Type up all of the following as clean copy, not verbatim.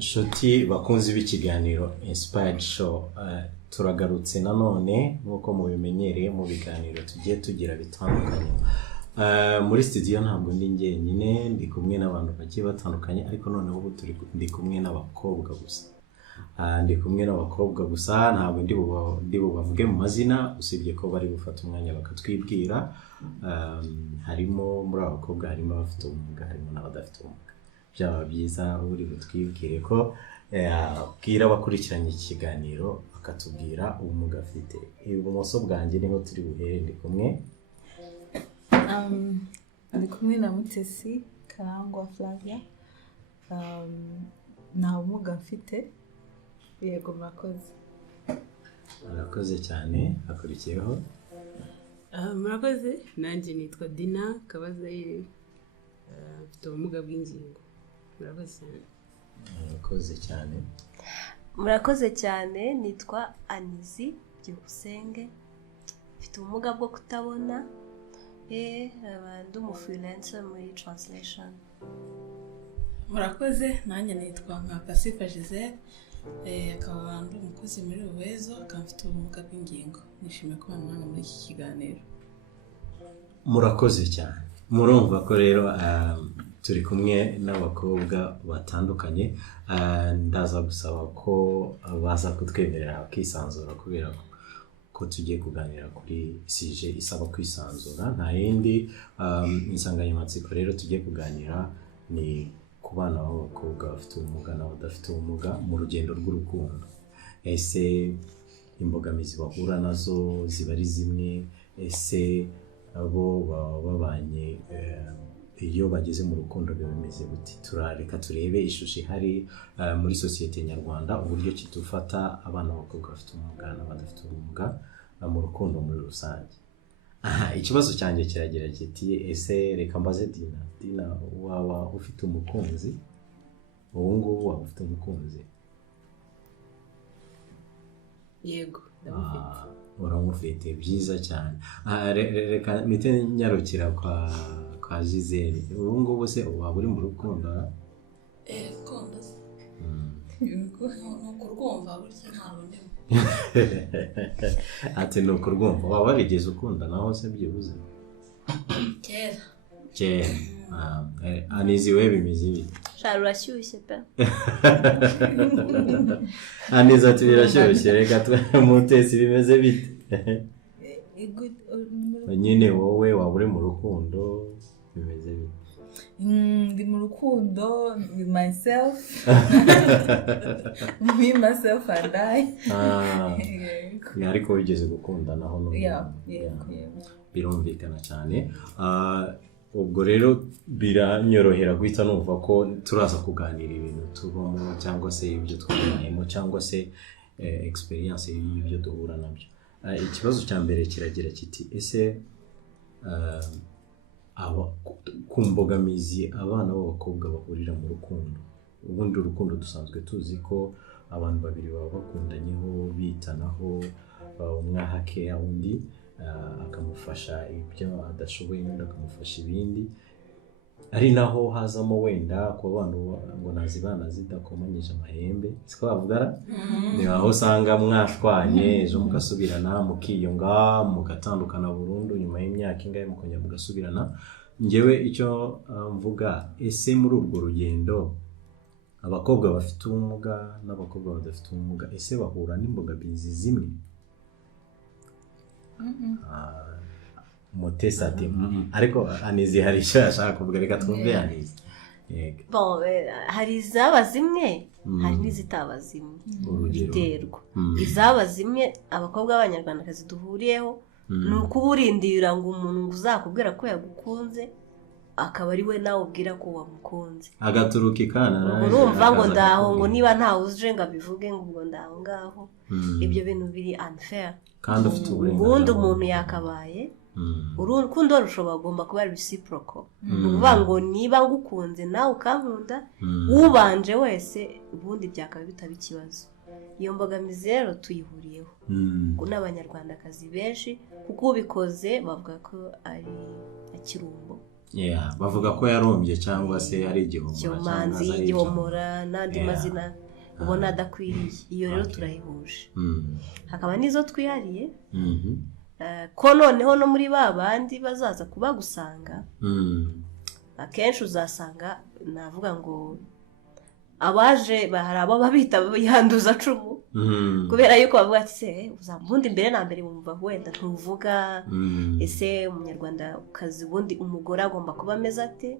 Inshuti bakunzi b'ikiganiro Inspired Show, turagarutse nanone nk'uko mubimenyereye mu biganiro tugiye tugira bitandukanye. Muri studio ntabwo ndi njyenyine, ndi kumwe n'abantu bagiye batandukanye, ariko noneho ubu ndi kumwe n'abakobwa gusa. Ndi kumwe n'abakobwa gusa, ntabwo ndi bubavuge mu mazina, usibye ko bari gufata umwanya bakatwibwira. Harimo muri abakobwa harimo abafite ubumuga, harimo n'abadafite ubumuga. Byaba byiza uri butwibwire ko bwira abakurikiranye ikiganiro bakatubwira ubumuga afite. Ibumoso bwanjye niho turi buhere, ndi kumwe na Mutesi Karangwa Flavia. Nta bumuga afite. Yego, murakoze cyane. Hakurikiyeho murakoze. Nanjye nitwa Dina Kabazaire, mfite ubumuga bw'ingingo. Murakoze cyane. Murakoze cyane. Nitwa Anizi Byukusenge, mfite ubumuga bwo kutabona. Ndi freelancer muri translation. Murakoze. Nanjye nitwa Nkakasifa Giselle, akaba ndi umukozi muri Uwezo, akaba mfite ubumuga bw'ingingo. Nishimiye kubana namwe muri iki kiganiro. Murakoze cyane. Murumva ko rero turi kumwe n'abakobwa batandukanye. Ndaza gusaba ko baza kutwemerera bakisanzura, kubera ko tugiye kuganira kuri sije isaba kwisanzura. Nta yindi insanganyamatsiko rero tugiye kuganira ni ku bana b'abakobwa bafite ubumuga n'abadafite ubumuga mu rugendo rw'urukundo. Ese imbogamizi bahura nazo ziba ari zimwe? Ese abo babanye iyo bageze mu rukundo bimeze gute? Turareka turebe ishusho ihari muri societe nyarwanda, uburyo kitufata abana b'abakobwa bafite ubumuga n'abadafite ubumuga mu rukundo muri rusange. Ikibazo cyanjye kiragira kiti, ese reka mbaze Dina, waba ufite umukunzi? Ubu ngubu waba ufite umukunzi? Yego, ndamufite. Uramufite, byiza cyane. Reka mpite nyarukira kwa Giselle. Ubu ngubu se waba uri mu rukundo? Rukundo ni ukurwumva burya ntabwo ndimo. Ati ni ukurwumva. Waba warigeze ukunda naho se byibuze? Kera. Anizi we bimeze bite? Urashyushye pe. Anizi ati birashyushye. Reka Mutesi bimeze bite? Nyine wowe waba uri mu rukundo bimeze bite? Ndi mu rukundo with myself. Me, myself and I. Ariko wigeze gukunda naho? Birumvikana cyane. Ubwo rero biranyorohera guhita numva ko turaza kuganira ibintu tubamo, cyangwa se ibyo twabayemo, cyangwa se experience y'ibyo duhura nabyo. Ikibazo cya mbere kiragira kiti, ese ku mbogamizi abana b'abakobwa bahurira mu rukundo. Ubundi urukundo dusanzwe tuzi ko abantu babiri baba bakundanyeho, bitanaho, umwe ahake undi akamufasha ibyo adashoboye, undi akamufasha ibindi. Ari naho hazamo wenda ku bantu ngo nazibana zidakomanyije amahembe, siko bavuga. Ni aho usanga mwashwanye, ejo mugasubirana, mukiyunga, mugatandukana burundu nyuma y'imyaka ingahe mukongera mugasubirana. Ngewe icyo mvuga, ese muri urwo rugendo abakobwa bafite ubumuga n'abakobwa badafite ubumuga, ese bahura n'imbogamizi zimwe? Mutesi ati ariko Anizi hari icyo yashaka kuvuga, reka twumve Anizi. Hari izaba zimwe, hari n'izitaba zimwe. Biterwa. Izaba zimwe abakobwa b'abanyarwandakazi duhuriyeho ni ukuburindira ngo umuntu uzakubwira ko yagukunze akaba ari we nawe ubwira ko wamukunze, agaturuka ikana. Urumva ngo ndaho, ngo niba ntawe uje ngo abivuge ngo ubwo ndaho ngaho. Ibyo bintu biri unfair. Kandi ufite uburenganzira. Ubundi umuntu yakabaye urukundo rushobora kugomba kuba reciprocal. Ni ukuvuga ngo niba ngukunze nawe ukankunda, ubanje wese ubundi byakaba bitaba ikibazo. Iyo mbogamizi rero tuyihuriyeho n'abanyarwandakazi benshi, kuko ubikoze bavuga ko ari akirumbo. bavuga ko yarombye cyangwa se ari igihomora igihomora n'andi mazina ubona adakwiriye iyo rero turayihuje hakaba n'izo twihariye ko noneho no muri ba bandi bazaza kuba gusanga akenshi uzasanga navuga ngo abaje hari abo babita yanduza cumu kubera yuko bavuga ati se uzamundi imbere na mbere bumva wenda ntuvuga ese umunyarwandakazi ubundi umugore agomba kuba ameze ate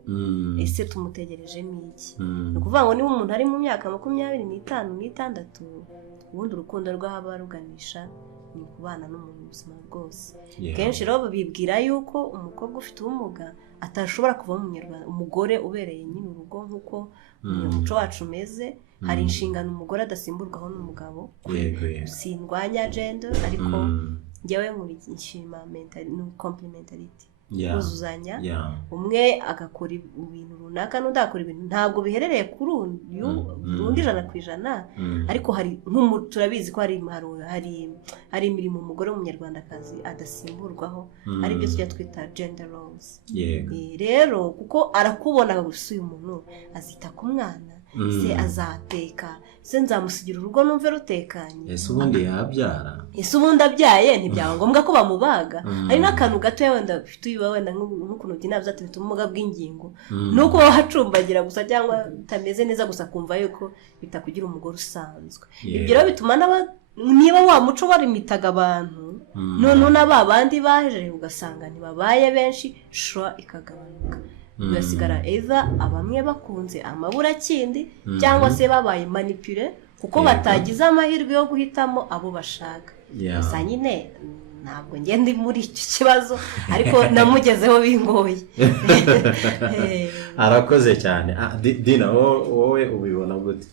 ese tumutegerejemo iki ni ukuvuga ngo niba umuntu ari mu myaka 25 n'6 ubundi urukundo rw'ahaba ruganisha ni kubana n'umuntu ubuzima bwose kenshi rero bibwira yuko umukobwa ufite ubumuga atashobora kuba umunyarwanda umugore ubereye nyine urugo nk'uko umuco wacu umeze hari inshingano umugore adasimburwaho n'umugabo sindwanya gender ariko njyewe nshima complementarity kuzuzanya umwe agakora ibintu runaka n'udakora ibintu ntabwo biherereye kuri undi 100% ariko hari turabizi ko hari imirimo umugore w'umunyarwandakazi adasimburwaho ari byo tujya twita gender roles rero kuko arakubona gusa uyu muntu azita ku mwana se azateka se nzamusigira urugo numve rutekanye ese ubundi yabyara ese ubundi abyaye ntibyaba ngombwa ko bamubaga hari n'akantu gato wenda ufite uyiba wenda nk'ukuntu ubyina byatse bifite ubumuga bw'ingingo nuko wahacumbagira gusa cyangwa utameze neza gusa kumva yuko bitakugira umugore usanzwe ibyo rero bituma niba wa muco warimitaga abantu none n'aba bandi baje ugasanga ntibabaye benshi shwa ikagabanuka ugasigara abamwe bakunze amabura kindi cyangwa se babaye manipule kuko batagize amahirwe yo guhitamo abo bashaka gusa nyine ntabwo ngende muri icyo kibazo ariko namugezeho bingoye arakoze cyane Dina wowe ubibona gute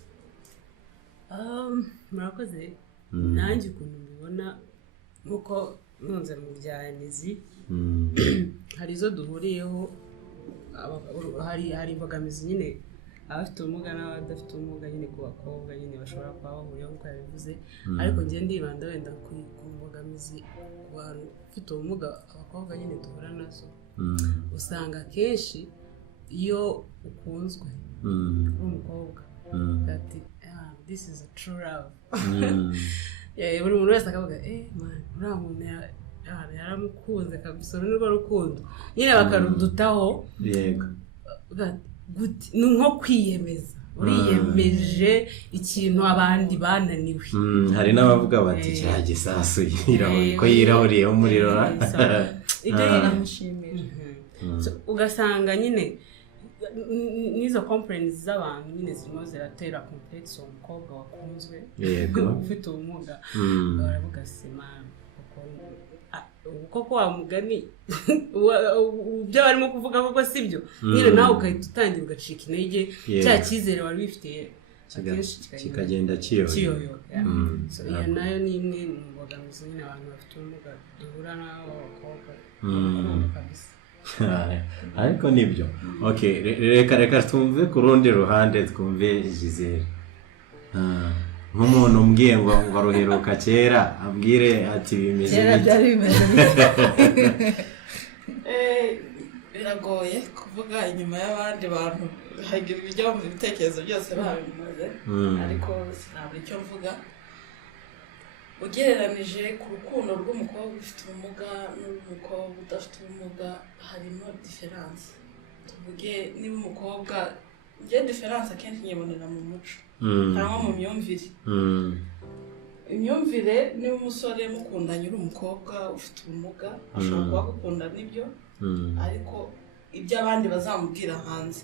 murakoze nanjye ukuntu mbibona nk'uko ntunze mu byanizi hari izo duhuriyeho hari imbogamizi nyine abafite ubumuga n'abadafite ubumuga nyine ku bakobwa nyine bashobora kuba bahuriyeho nk'uko yabivuze ariko njye ndibanda wenda ku mbogamizi ku bantu bafite ubumuga abakobwa nyine duhura nazo usanga akenshi iyo ukunzwe uri umukobwa ati this is a true love buri muntu wese akavuga man uriya muntu yaramukunze kabisa n'urwo rukundo nyine bakarudutaho ni nko kwiyemeza uriyemeje ikintu abandi bananiwe hari n'abavuga bati cya gisasu ko yirahuriyeho umuriro ibyo biramushimira ugasanga nyine n'izo complaints z'abantu nyine zirimo ziratera complex uwo mukobwa wakunzwe ufite ubumuga baravuga sima koko wa mugani ibyo barimo kuvuga koko sibyo nyine nawe ugahita utangira ugacika intege cya cyizere wari wifitiye kikagenda kiyoyo iyo nayo ni imwe mu mbogamizi nyine abantu bafite ubumuga duhura nabo abakobwa kabisa ariko nibyo reka twumve ku rundi ruhande twumve Gisele nk'umuntu umbwiye ngo aruheruka kera abwire ati bimeze biragoye kuvuga inyuma y'abandi bantu hagira ibijya mu bitekerezo byose babimaze ariko sinabura icyo mvuga ugereranije ku rukundo rw'umukobwa ufite ubumuga n'umukobwa udafite ubumuga harimo diferanse tuvuge niba umukobwa njye diferanse akenshi nyibonera mu muco harimo mu myumvire imyumvire niba umusore mukundanye uri umukobwa ufite ubumuga ashobora kuba agukunda n'ibyo ariko ibyo abandi bazamubwira hanze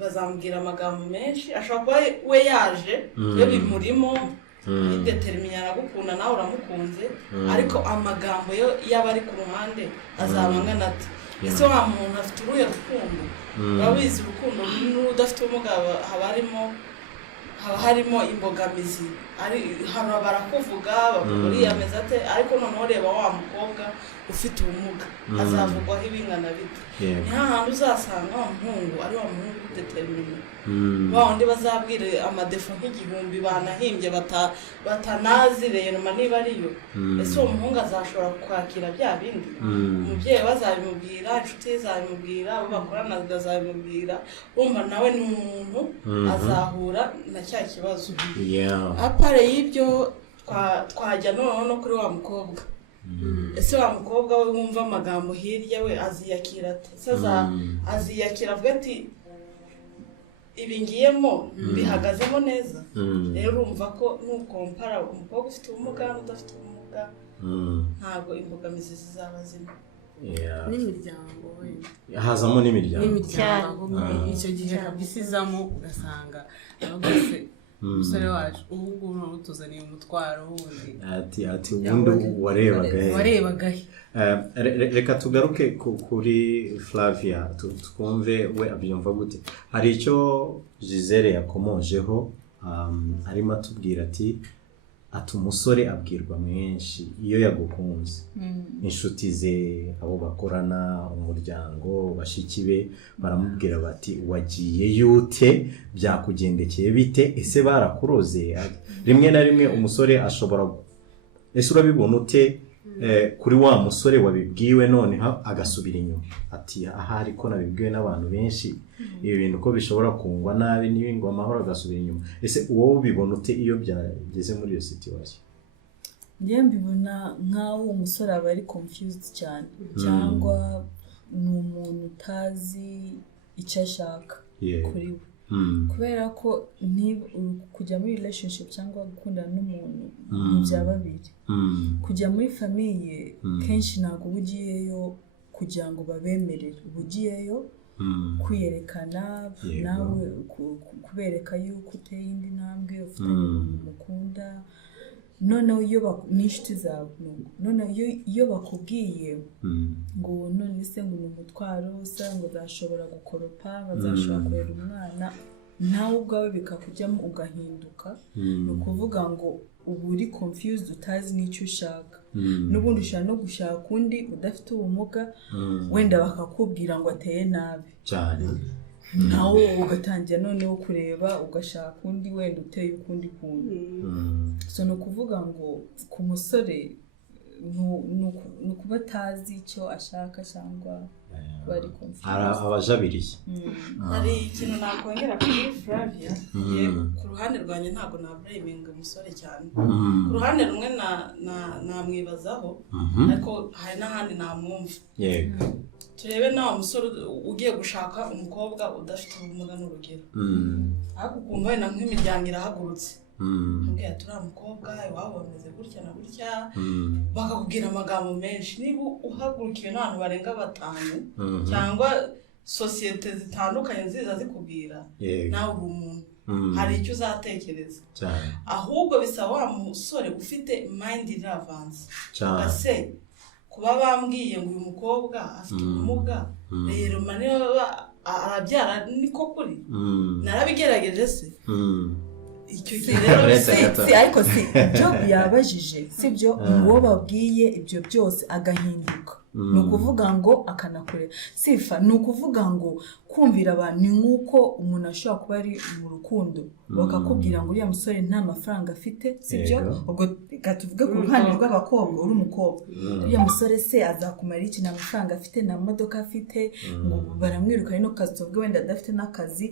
bazamubwira amagambo menshi ashobora kuba we yaje we bimurimo determina aragukunda nawe uramukunze ariko amagambo yo yaba ari ku ruhande azaba angana ati ese wa muntu afite uruhe rukundo urabizi urukundo n'udafite ubumuga haba harimo haba harimo imbogamizi hano barakuvuga bavuga uriya ameze ate ariko noneho reba wa mukobwa ufite ubumuga azavugwaho ibingana bite ni hahandi uzasanga wa muhungu ari wa muhungu udetermine wa wundi bazabwire amadefo nk'igihumbi banahimbye batanazi rero niba ariyo ese uwo muhungu azashobora kwakira bya bindi umubyeyi bazabimubwira inshuti zabimubwira abo bakorana bazabimubwira wumva nawe ni umuntu azahura na cya kibazo apare y'ibyo twajya no kuri wa mukobwa ese wa mukobwa we wumva amagambo hirya we aziyakira ate ese aziyakira avuga ati ibi ngiyemo bihagazemo neza rero urumva ko nukompara umukobwa ufite ubumuga n'udafite ubumuga ntabwo imbogamizi zizaba zimwe n'imiryango hazamo n'imiryango icyo gihe kabisa izamo ugasanga abagose umusore wacu ubu ngubu none utuzaniye umutwaro wundi ati ubundi warebagahe reka tugaruke kuri Flavia twumve we abyumva gute hari icyo Gisele yakomojeho arimo atubwira ati umusore abwirwa menshi iyo yagukunze inshuti ze abo bakorana umuryango bashiki be baramubwira bati wagiye yute byakugendekeye bite ese barakuroze rimwe na rimwe umusore ashobora ese urabibona ute kuri wa musore wabibwiwe none agasubira inyuma ati ahari ko nabibwiwe n'abantu benshi ibi bintu ko bishobora kungwa nabi n'ibingo amahoro agasubira inyuma ese wowe ubibona ute iyo byageze muri iyo situation njye mbibona nkaho umusore aba ari confused cyane cyangwa ni umuntu utazi icyo ashaka kuri we kubera ko kujya muri relationship cyangwa gukundana n'umuntu bya babiri kujya muri famiye kenshi ntabwo ugiyeyo kugira ngo babemerere ugiyeyo kwiyerekana nawe kubereka yuko uteye indi ntambwe ufite umuntu mukunda noneho iyo n'inshuti zawe noneho iyo bakubwiye ngo none se ngo ni umutwaro se ngo uzashobora gukoropa bazashobora kurera umwana nawe ubwawe bikakujyamo ugahinduka ni ukuvuga ngo ubu uri confused utazi n'icyo ushaka n'ubundi ushaka no gushaka undi udafite ubumuga wenda bakakubwira ngo ateye nabi cyane nawe ugatangira noneho kureba ugashaka undi wenda uteye ukundi kuntu so ni ukuvuga ngo ku musore ni ukuba atazi icyo ashaka cyangwa kuba ari confused abajabiriye hari ikintu nakongera kuri Flavia ku ruhande rwanjye ntabwo nablaminga umusore cyane ku ruhande rumwe namwibazaho ariko hari n'ahandi namwumva turebe nawe umusore ugiye gushaka umukobwa udafite ubumuga n'urugero ariko ukumva wenda nk'imiryango irahagurutse mbwira turiya mukobwa iwabo bameze gutya na gutya bakakubwira amagambo menshi niba uhagurukiwe n'abantu barenga 5 cyangwa sosiyete zitandukanye ziza zikubwira nawe uri umuntu hari icyo uzatekereza ahubwo bisaba wa musore ufite mind iravanze ugase kuba bambwiye ngo uyu mukobwa afite ubumuga rero maneba arabyara niko kuri narabigerageje se icyo rero ariko si job yabajije sibyo uwo babwiye ibyo byose agahinduka ni ukuvuga ngo akanakorera sifa ni ukuvuga ngo kumvira abantu ni nk'uko umuntu ashobora kuba ari mu rukundo bakakubwira ngo uriya musore nta mafaranga afite sibyo ubwo tuvuge ku ruhande rw'abakobwa uri umukobwa uriya musore se azakumara iki nta mafaranga afite nta modoka afite ngo baramwirukana no kazi tuvuge wenda adafite n'akazi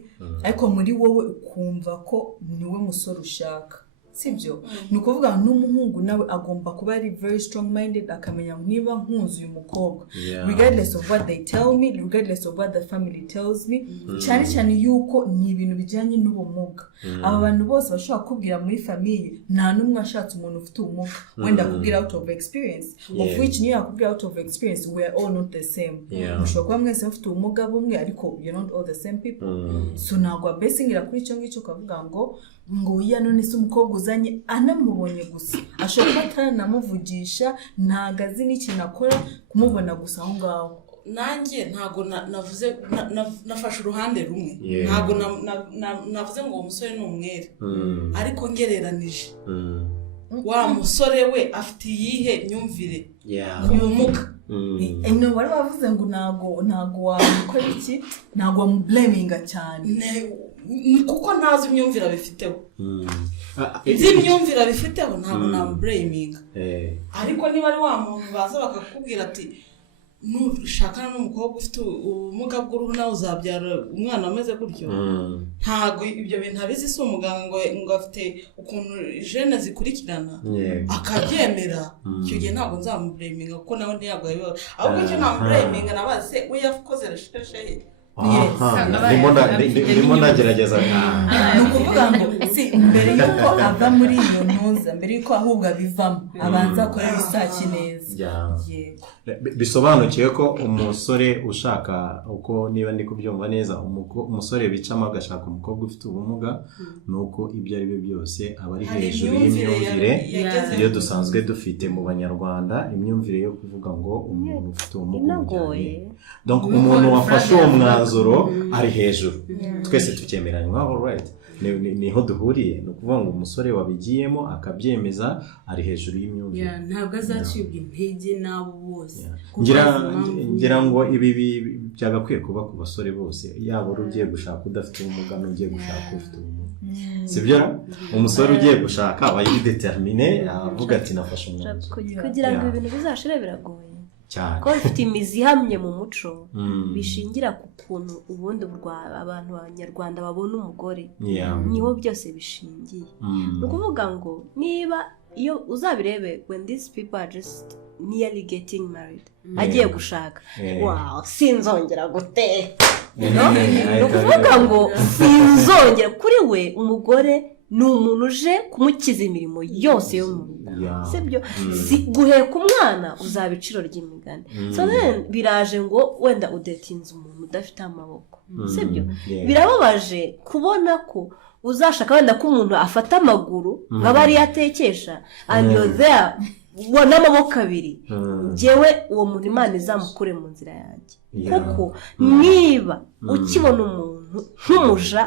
ariko muri wowe ukumva ko niwe musore ushaka sibyo ni ukuvuga n'umuhungu nawe agomba kuba ari very strong minded akamenya niba nkunze uyu mukobwa regardless of what they tell me regardless of what the family tells me cyane cyane yuko ni ibintu bijyanye n'ubumuga aba bantu bose bashobora kubwira muri famiye nta n'umwe ashatse umuntu ufite ubumuga wenda kubwira out of experience of which niyo yakubwira out of experience we are all not the same mushobora kuba mwese mufite ubumuga bumwe ariko you're not all the same people so ntabwo abesingira kuri icyo ngicyo ukavuga ngo ya none se umukobwa uzanye anamubonye gusa ashobora kuba ataranamuvugisha ntago azi n'ikintu akora kumubona gusa aho ngaho nanjye ntabwo navuze nafashe uruhande rumwe ntabwo navuze ngo uwo musore ni umwere ariko ngereranije wa musore we afite iyihe myumvire ku bumuga wari wavuze ngo ntabwo wamukora iki ntabwo wamubleminga cyane kuko ntazi imyumvire abifiteho izi imyumvire abifiteho ntabwo namubleminga ariko niba ari wa muntu baza bakakubwira ati nushakana n'umukobwa ufite ubumuga bw'uruhu nawe uzabyara umwana ameze gutyo ntabwo ibyo bintu abizi si umuganga ngo afite ukuntu jene zikurikirana akabyemera icyo gihe ntabwo nzamubleminga kuko nawe ntiyabwo yabibaho ahubwo icyo namubleminga nabaze se we yakoze recherche ye ndimo nagerageza ni ukuvuga ngo mbere y'uko ava muri iyo ntuza mbere y'uko ahubwo abivamo abanza akora research neza bisobanukiwe ko umusore ushaka uko niba ndi kubyumva neza umusore bicamo agashaka umukobwa ufite ubumuga ni uko ibyo ari byo byose aba ari hejuru y'imyumvire iyo dusanzwe dufite mu banyarwanda imyumvire yo kuvuga ngo umuntu ufite ubumuga umujyanye donc umuntu wafashe uwo mwanzuro ari hejuru twese tukemeranywa alright niho duhuriye ni ukuvuga ngo umusore wabigiyemo akabyemeza ari hejuru y'imyumvire ntabwo azacibwa intege n'abo bose ngira ngo ibi byagakwiye kuba ku basore bose yaba uri ugiye gushaka udafite ubumuga n'ugiye gushaka ufite ubumuga sibyo umusore ugiye gushaka aba yidetermine avuga ati nafashe umwanzuro kugira ngo ibintu bizashire biragoye cyane ko bifite imizi ihamye mu muco bishingira ku kuntu ubundi abantu b'abanyarwanda babona umugore niho byose bishingiye ni ukuvuga ngo niba iyo uzabirebe when these people are just nearly getting married agiye gushaka wow sinzongera guteka ni ukuvuga ngo sinzongera kuri we umugore ni umuntu uje kumukiza imirimo yose yo mu rugo sibyo guheka umwana uzaba iciro ry'imigani so then biraje ngo wenda udetinze umuntu udafite amaboko sibyo birababaje kubona ko uzashaka wenda ko umuntu afata amaguru nk'aba ariyo atekesha and you're there n'amaboko abiri njyewe uwo muntu Imana izamukure mu nzira yanjye kuko niba ukibona umuntu nk'umuja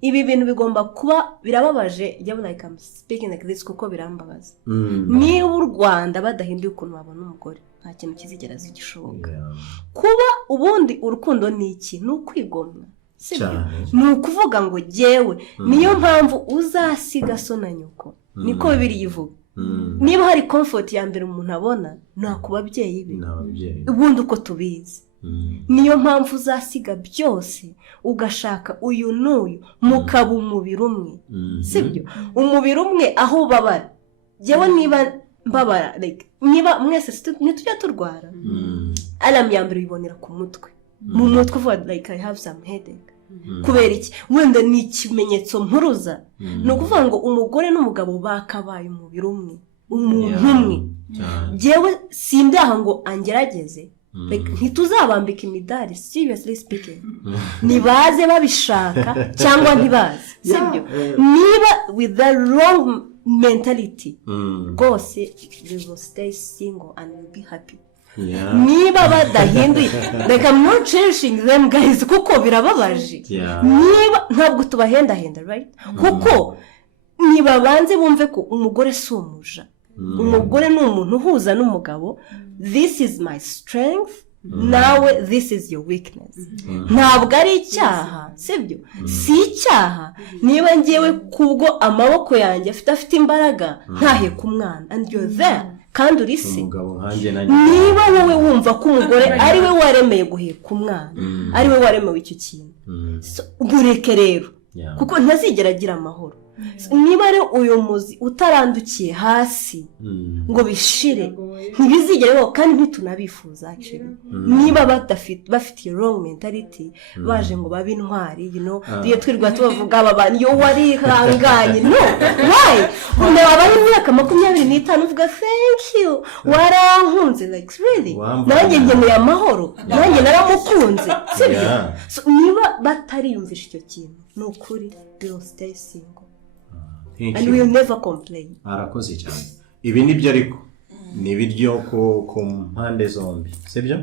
ibi bintu bigomba kuba birababaje like I'm speaking like this kuko birambabaza niba u Rwanda badahinduye ukuntu babona umugore nta kintu kizigera zigishoboka kuba ubundi urukundo ni iki ni ukwigomwa ni ukuvuga ngo jyewe niyo mpamvu uzasiga so na nyoko niko Bibiliya ivuga niba hari comfort ya mbere umuntu abona ni ku babyeyi be ubundi uko tubizi niyo mpamvu uzasiga byose ugashaka uyu n'uyu mukaba umubiri umwe sibyo umubiri umwe aho babara jyewe niba mbabara niba mwese ntitujya turwara alarm ya mbere uyibonera ku mutwe mu mutwe uvuga like I have some headache kubera iki wenda ni ikimenyetso mpuruza ni ukuvuga ngo umugore n'umugabo bakabaye umubiri umwe umuntu umwe jyewe simbaha ngo angerageze ntituzabambika imidari seriously speaking nibaze babishaka cyangwa ntibaze sibyo niba with the wrong mentality rwose they will stay single and will be happy niba badahinduye like I'm not cherishing them guys kuko birababaje niba ntabwo tubahendahenda right kuko niba banze bumve ko umugore si umuja umugore ni umuntu uhuza n'umugabo this is my strength nawe this is your weakness ntabwo ari icyaha sibyo si icyaha niba ngewe kubwo amaboko yanjye afite imbaraga ntahe ku mwana and you're there kandi uri se niba wowe wumva ko umugore ari we waremeye guheka umwana ari we waremewe icyo kintu mureke rero kuko ntazigera agira amahoro niba ari uyu muzi utarandukiye hasi ngo bishire ntibizigere kandi ntitunabifuza actually niba bafite wrong mentality baje ngo babe intwari iyo twirwa tubavuga aba bantu yo wari hanganye no why umuntu wabari imyaka 25 uvuga thank you warankunze like really nanjye nkeneye amahoro nanjye naramukunze sibyo niba batariyumvisha icyo kintu ni ukuri they will stay single and we will never complain. Arakoze cyane. Ibi nibyo ariko ni biryo ku mpande zombi. Sibyo?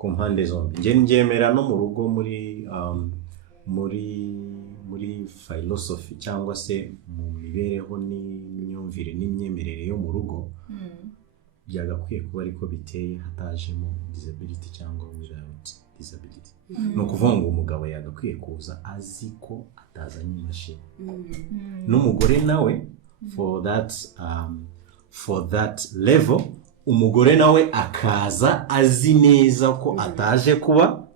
ku mpande zombi. Njye ndyemera no mu rugo muri philosophy cyangwa se mu mibereho n'imyumvire n'imyemerere yo mu rugo, byagakwiye kuba ariko biteye hatajemo disability cyangwa without disability. Ni ukuvuga ngo umugabo yagakwiye kuza azi ko atazanye imashini, n'umugore nawe for that level umugore nawe akaza azi neza ko ataje kuba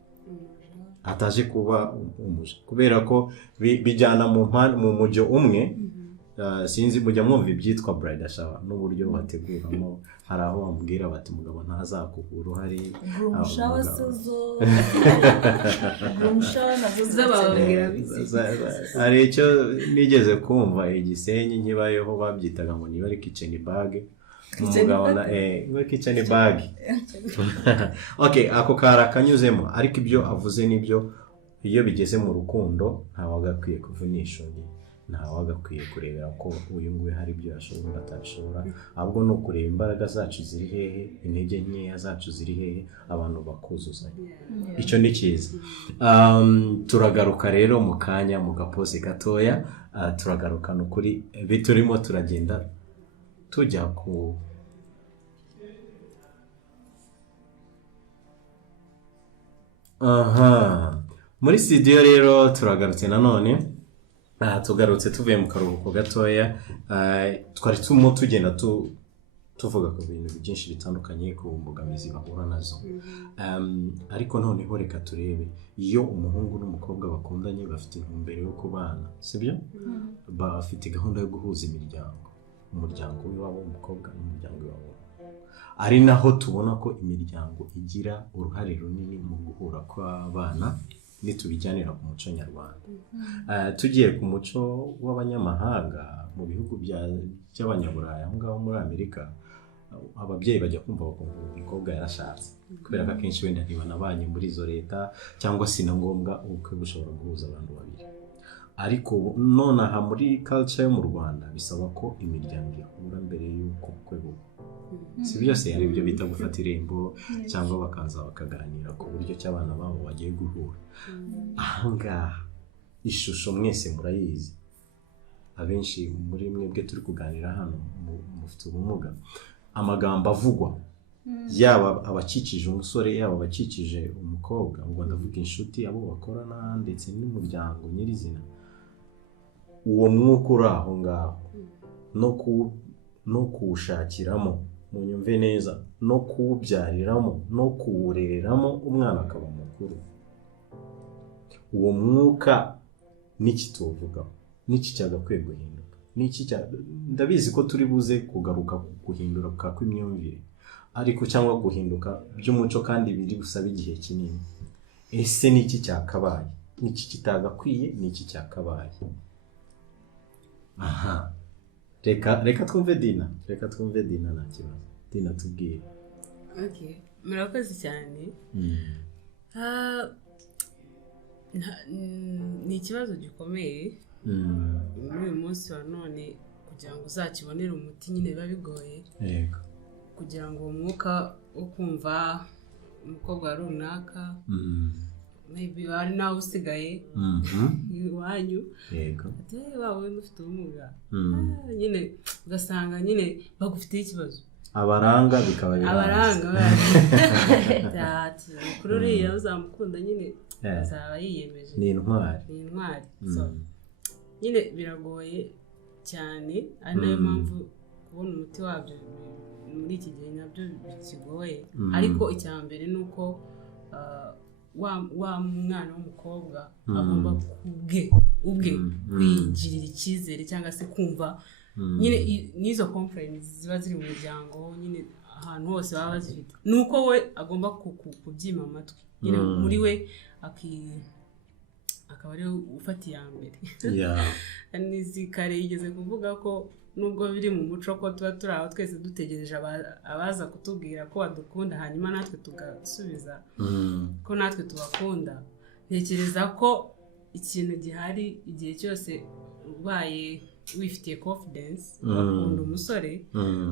umuja, kubera ko bijyana mu mujyo umwe. Sinzi mujya mwumva ibyitwa bridal shower n'uburyo bateguramo, hari aho bamubwira bati umugabo ntazakuha uruhare, groom shower nazo zababwira hari icyo nigeze kumva Igisenyi nkibayeho babyitaga ngo niba ari kitchen bag, umugabo na kitchen bag. Okay, ako kara kanyuzemo, ariko ibyo avuze nibyo. Iyo bigeze mu rukundo ntawagakwiye kuvunisha undi, ntawagakwiye kurebera ko uyu nguyu hari ibyo yashobora atashobora, ahubwo no kureba imbaraga zacu ziri hehe, intege nkeya zacu ziri hehe, abantu bakuzuzanya. Icyo ni cyiza. Turagaruka rero mu kanya mu gapose gatoya, turagaruka no kuri biturimo turagenda tujya ku muri studio rero turagarutse nanone. Tugarutse tuvuye mu karuhuko gatoya, twari tugenda tuvuga ku bintu byinshi bitandukanye, ku mbogamizi bahura nazo. Ariko noneho reka turebe, iyo umuhungu n'umukobwa bakundanye bafite intumbero yo kubana, sibyo? Bafite gahunda yo guhuza umuryango w'iwabo w'umukobwa n'umuryango w'iwabo. Ari naho tubona ko imiryango igira uruhare runini mu guhura kw'abana, nitubijyanira ku muco nyarwanda. Tugiye ku muco w'abanyamahanga mu bihugu by'abanyaburayi, aho ngaho muri Amerika, ababyeyi bajya kumva ko umukobwa yarashatse, kubera ko akenshi wenda ntibanabanye muri izo leta, cyangwa si na ngombwa ubukwe bushobora guhuza abantu babiri. Ariko nonaha muri culture yo mu Rwanda bisaba ko imiryango ihura mbere y'uko ubukwe buba. Si byose hari ibyo bita gufata irembo, cyangwa bakaza bakaganira ku buryo cy'abana babo bagiye guhura. Ahangaha ishusho mwese murayizi, abenshi muri mwebwe turi kuganira hano mufite ubumuga. Amagambo avugwa, yaba abakikije umusore, yaba abakikije umukobwa, ubwo ndavuga inshuti, abo bakorana, ndetse n'umuryango nyirizina, uwo mwuka uri aho ngaho no kuwushakiramo, munyumve neza, no kuwubyariramo, no kuwurereramo umwana akaba mukuru, uwo mwuka n'iki tuvugaho, n'iki cyagakwiye guhinduka, ndabizi ko turi buze kugaruka guhinduka kw'imyumvire, ariko cyangwa guhinduka by'umuco, kandi biri gusaba igihe kinini. Ese n'iki cyakabaye, n'iki kitagakwiye, n'iki cyakabaye? Reka twumve Dina nta kibazo. Dina tubwire. Okay, murakoze cyane. Ni ikibazo gikomeye muri uyu munsi wa none, kugira ngo uzakibonere umuti nyine biba bigoye. Yego. Kugira ngo umwuka wo kumva umukobwa runaka, maybe hari nawe usigaye iwanyu, yego, ati wawe ufite ubumuga, nyine ugasanga nyine bagufitiye ikibazo. Abaranga bikaba kuri uriya uzamukunda nyine azaba yiyemeje, ni intwari. So nyine biragoye cyane, ari nayo mpamvu kubona umuti wabyo muri iki gihe nabyo bikigoye. Ariko icya mbere ni uko wa mwana w'umukobwa agomba ubwe kwigirira icyizere, cyangwa se kumva nyine n'izo complaints ziba ziri mu muryango, nyine ahantu hose baba bazifite, ni uko we agomba kubyima amatwi, nyine muri we akaba ari ufata iya mbere. Nizi kare yigeze kuvuga ko nubwo biri mu muco ko tuba turi aho twese dutegereje abaza kutubwira ko badukunda, hanyuma natwe tugasubiza ko natwe tubakunda. Ntekereza ko ikintu gihari igihe cyose ubaye wifitiye confidence, ukunda umusore,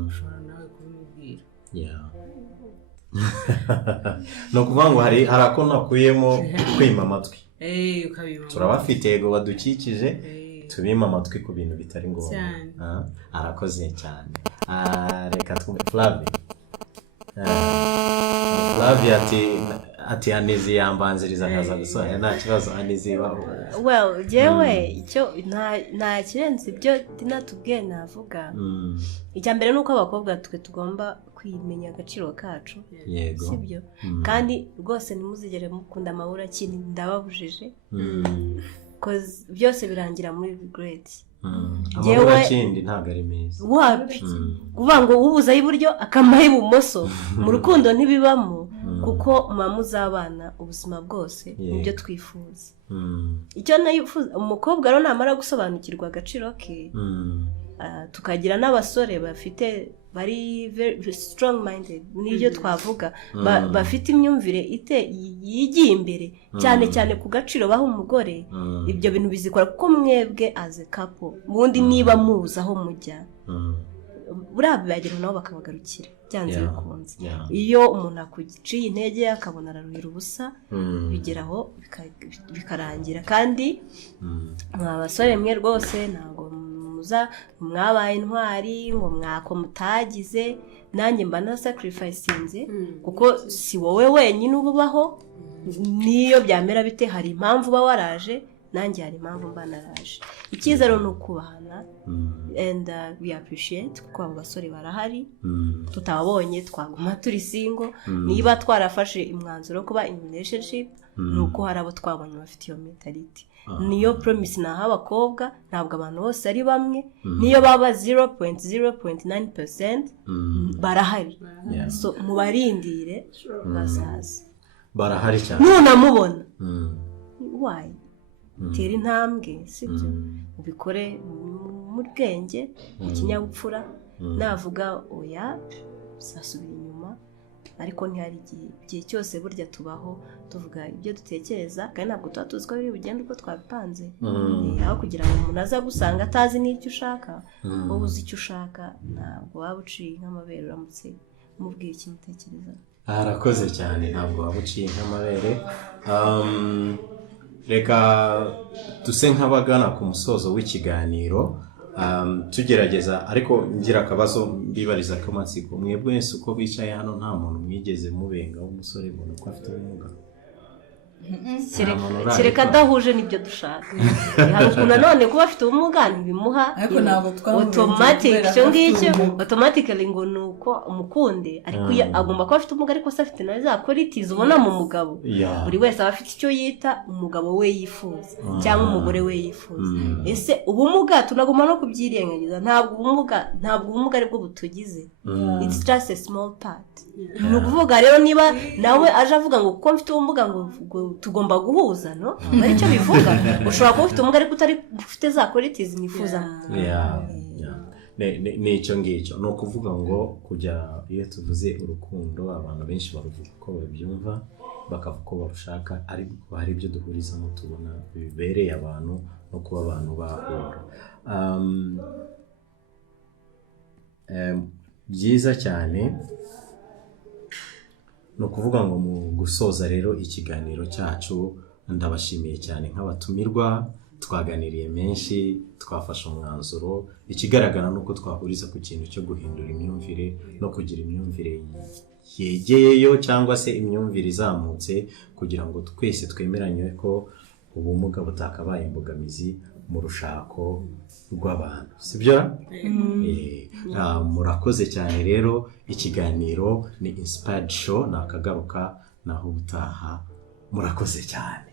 ushobora nawe kubimubwira. ni ukuvuga ngo hari ako nakuyemo kwima amatwi ukabima turabafite yego badukikije tubima amatwi ku bintu bitari ngombwa. Arakoze cyane. Reka twumve Flavie. Flavie ati Anizi yambanziriza akaza gusobanura nta kibazo Anizi baho. Well jewe icyo nta kirenze ibyo dinatubwiye navuga. Icya mbere nuko abakobwa twe tugomba kwimenya agaciro kacu. Yego. Sibyo. Kandi rwose nimuzigere mukunda amahura kindi ndababujije. Cause byose birangira muri regret. Amahura kindi ntago ari meza. Wapi? Kuvuga ngo ubuza iburyo akamaye ibumoso mu rukundo ntibibamo kuko muzabana ubuzima bwose nibyo twifuza. Icyo nayifuza umukobwa rero namara gusobanukirwa agaciro ke tukagira n'abasore bari very strong minded nibyo twavuga bafite imyumvire yigiye imbere cyane cyane ku gaciro baho umugore. Ibyo bintu bizikora kuko mwebwe as a couple bundi niba muza aho mujya burabi bagera nabo bakabagarukira byanze bikunze. Iyo umuntu akuciye intege akabona araruhira ubusa bigeraho bikarangira. kandi abasore mwe rwose ntago mwabaye intwari ngo mwako mutagize nanjye mba na sacrificinze kuko si wowe wenyine ubaho niyo byamera bite hari impamvu uba waraje nanjye hari impamvu mba naraje. Icyiza rero ni ukubahana and we appreciate kuko abo basore barahari tutabonye twaguma turi single. Niba twarafashe imwanzuro kuba in relationship nuko hari abo twabonye bafite iyo mentality. Niyo promise naha abakobwa ntabwo abantu bose ari bamwe niyo baba 0.0.9% barahari. So mubarindire bazaza barahari cyane nunamubona why tera intambwe sibyo ubikore mu bwenge mu kinyabupfura. Navuga oya sasubira inyuma ariko ntihari igihe cyose burya tubaho tuvuga ibyo dutekereza kandi ntabwo tuba tuzi ko biri bugende uko twabipanze. Aho kugira ngo umuntu aza gusanga atazi n'icyo ushaka wowe uzi icyo ushaka ntabwo waba uciye nk'amabere uramutse umubwiye ikintu utekereza. Arakoze cyane ntabwo waba uciye nk'amabere. Reka duse nk'abagana ku musozo w'ikiganiro tugerageza ariko ngira akabazo mbibariza k'amatsiko. Mwebwe wese uko bicaye hano nta muntu mwigeze mubenga w'umusore ngo nuko afite ubumuga? Kereka adahuje n'ibyo dushaka. Hari ukuntu none kuba afite ubumuga ntibimuha automatic icyo ngicyo automatically ngo nuko umukunde ariko agomba kuba afite ubumuga ariko se afite na za qualities ubona mu mugabo. Buri wese aba afite icyo yita umugabo we yifuza cyangwa umugore we yifuza. Ese ubumuga tunagomba no kubyirengagiza. Ntabwo ubumuga aribwo butugize. It's just a small part. Ni ukuvuga rero niba nawe aje avuga ngo kuko mfite ubumuga ngo tugomba guhuza no ari cyo bivuga. Ushobora kuba ufite ubumuga ariko utari ufite za qualities nifuza. N'icyo ngicyo ni ukuvuga ngo kujya iyo tuvuze urukundo abantu benshi baruvuga ko babyumva bakavuga ko barushaka ariko hari ibyo duhurizamo tubona bibereye abantu no kuba abantu bahura. Byiza cyane. Ni ukuvuga ngo mu gusoza rero ikiganiro cyacu ndabashimiye cyane nk'abatumirwa twaganiriye menshi twafashe umwanzuro. Ikigaragara nuko twahuriza ku kintu cyo guhindura imyumvire no kugira imyumvire yegeyeyo cyangwa se imyumvire izamutse kugira ngo twese twemeranye ko ubumuga butakabaye imbogamizi mu rushako rw'abantu sibyo? Murakoze cyane rero. Ikiganiro ni Inspired Show nakagaruka naho ubutaha. Murakoze cyane.